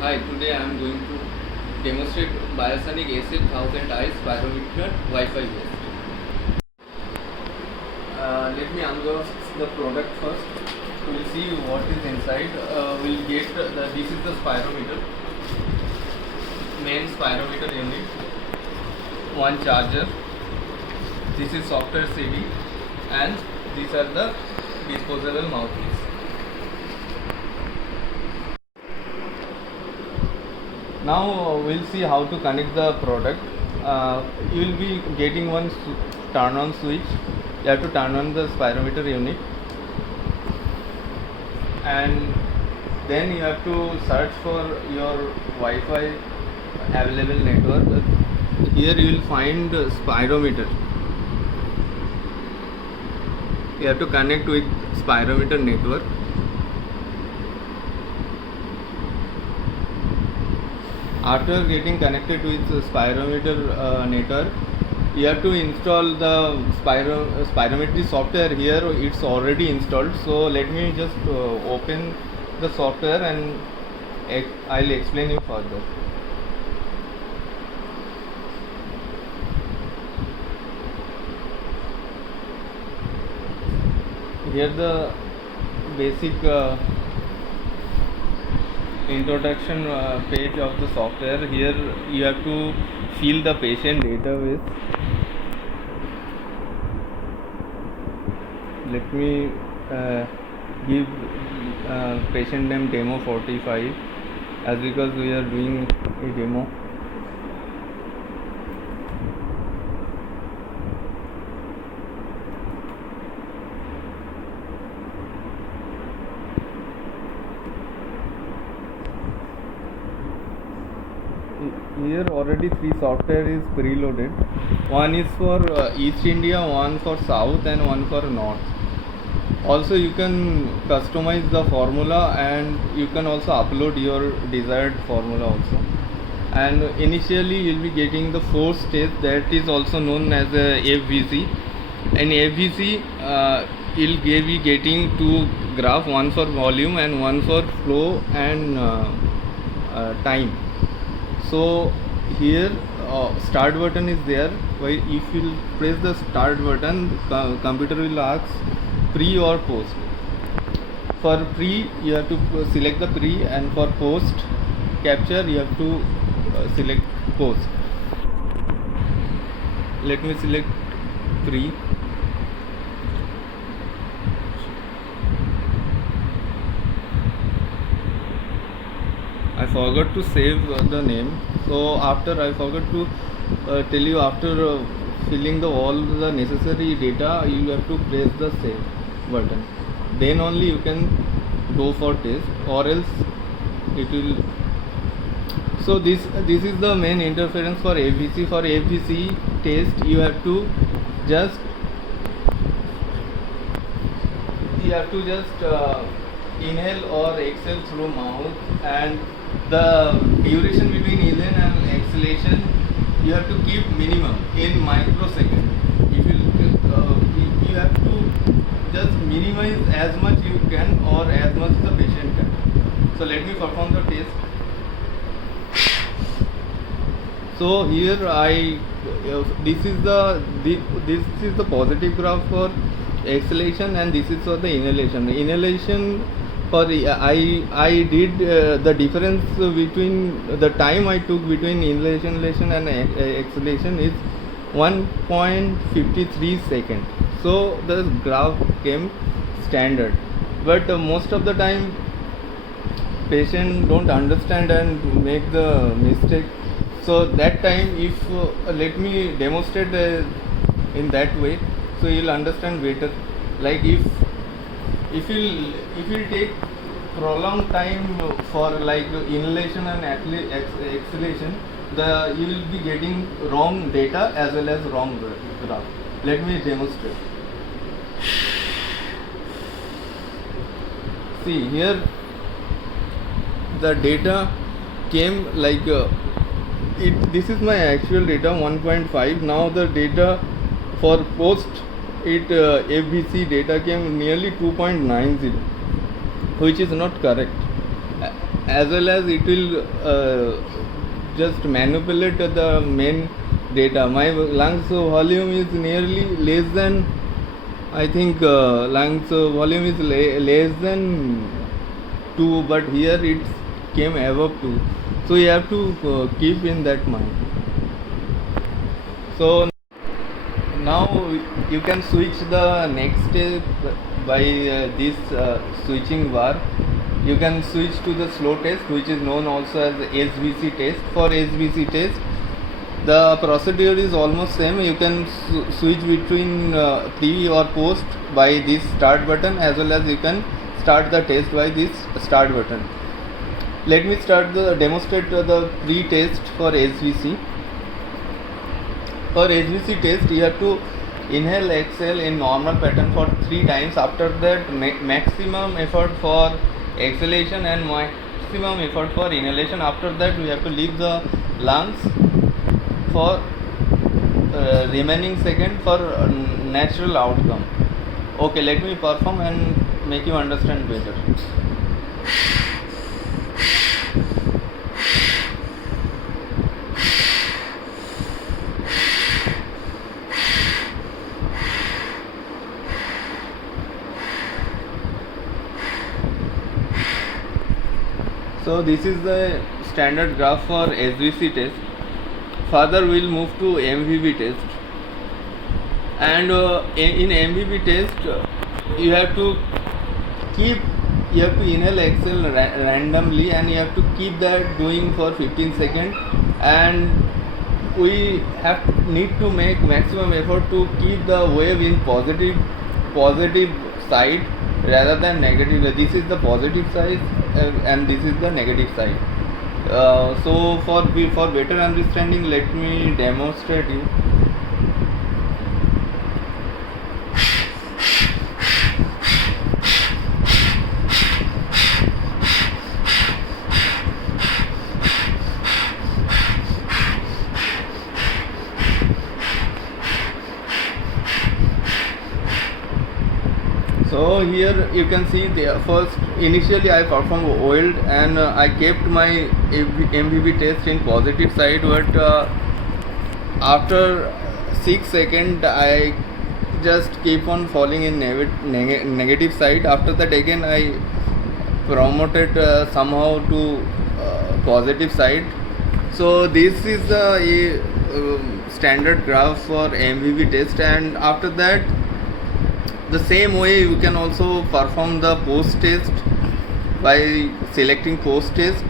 Hi, today I am going to demonstrate Biosonic AC1000i spirometer Wi-Fi based. Let me unbox the product first. We'll see what is inside. We'll get this is the spirometer, main spirometer unit, one charger. This is software CD, and these are the disposable mouthpiece. Now we'll see how to connect the product. You will be getting one turn on switch. You have to turn on the spirometer unit, and then you have to search for your Wi-Fi available network. Here you will find spirometer. You have to connect with spirometer network. After getting connected with the spirometer network, you have to install the spirometry software. Here it's already installed, so let me just open the software and I'll explain you further. Here the basic introduction page of the software. Here you have to fill the patient data with. Let me give patient name demo 45 as because we are doing a demo. Here already 3 software is preloaded. One is for East India, one for South, and one for North. Also you can customize the formula, and you can also upload your desired formula also. And initially you will be getting the 4th stage, that is also known as a FVC. And FVC will be getting 2 graph, one for volume and one for flow and time. So here start button is there. While if you press the start button, computer will ask pre or post. For pre you have to select the pre, and for post capture you have to select post. Let me select pre. I forgot to save the name, so after I forgot to tell you, after filling all the necessary data, you have to press the save button. Then only you can go for test, or else it will. So this is the main interference for FVC. For FVC test, you have to just inhale or exhale through mouth, and the duration between inhale and exhalation you have to keep minimum in microsecond. If you have to just minimize as much you can, or as much the patient can. So let me perform the test. So here this is the positive graph for exhalation, and this is for the inhalation. Inhalation for I did the difference between the time I took between inhalation and exhalation is 1.53 seconds. So the graph came standard, but most of the time patient don't understand and make the mistake. So that time, if let me demonstrate in that way, so you'll understand better. Like if you take prolonged time for like inhalation and exhalation, you will be getting wrong data as well as wrong graph. Let me demonstrate. See here, the data came like this is my actual data 1.5. Now the data for post FVC data came nearly 2.90, which is not correct. as well as it will just manipulate the main data. My lungs volume is nearly less than, I think lungs volume is less than 2, but here it came above 2. So you have to keep in that mind. So now you can switch the next step by this switching bar. You can switch to the slow test, which is known also as SVC test. For SVC test, the procedure is almost same. You can switch between pre or post by this start button, as well as you can start the test by this start button. Let me demonstrate the pre-test for SVC. For SVC test, you have to inhale, exhale in normal pattern for 3 times. After that, maximum effort for exhalation and maximum effort for inhalation. After that, we have to leave the lungs for remaining second for natural outcome. Okay, let me perform and make you understand better. So this is the standard graph for SVC test. Further we'll move to MVB test. And in MVB test, you have to inhale, exhale randomly, and you have to keep that doing for 15 seconds. And we need to make maximum effort to keep the wave in positive side rather than negative. This is the positive side and this is the negative side. So for better understanding, let me demonstrate you. So here you can see the first initially I performed oiled, and I kept my MVB test in positive side, but after 6 seconds I just keep on falling in negative side. After that again I promoted somehow to positive side. So this is the standard graph for MVB test, and after that the same way you can also perform the post test by selecting post test.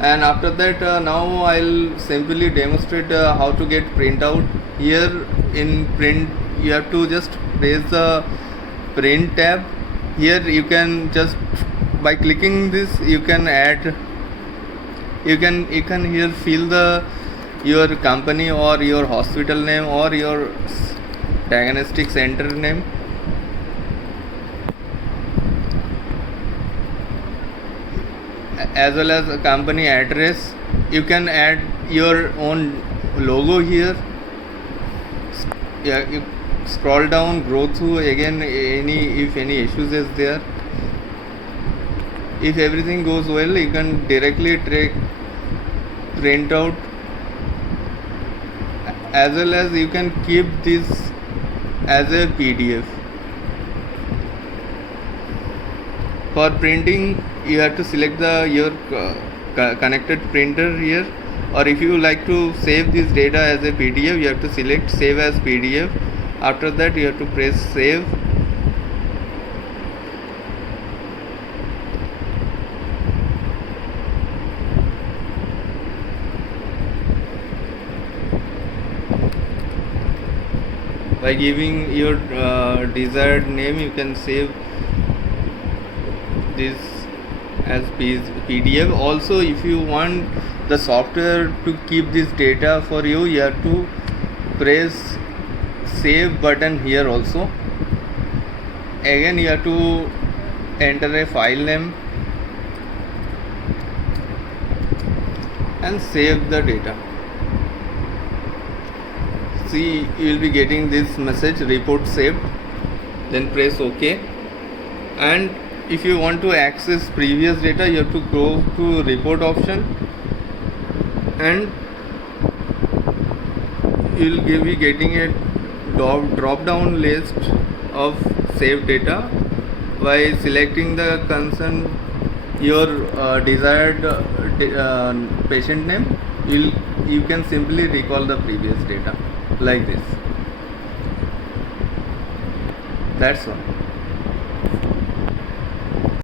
And after that now I'll simply demonstrate how to get printout. Here in print you have to just press the print tab. Here you can just by clicking this you can add, you can here fill your company or your hospital name or your diagnostic center name. As well as a company address. You can add your own logo here. Yeah, you scroll down, go through again if any issues is there. If everything goes well, you can directly print out, as well as you can keep this as a PDF. For printing, you have to select your connected printer here, or if you like to save this data as a PDF, you have to select save as PDF. After that you have to press save. By giving your desired name, you can save this as PDF. Also, if you want the software to keep this data for you, you have to press save button here also. Again you have to enter a file name and save the data. See, you will be getting this message, report saved. Then press OK, and if you want to access previous data, you have to go to report option, and you'll be getting a drop down list of saved data. By selecting the concern your desired patient name, you can simply recall the previous data like this. That's all.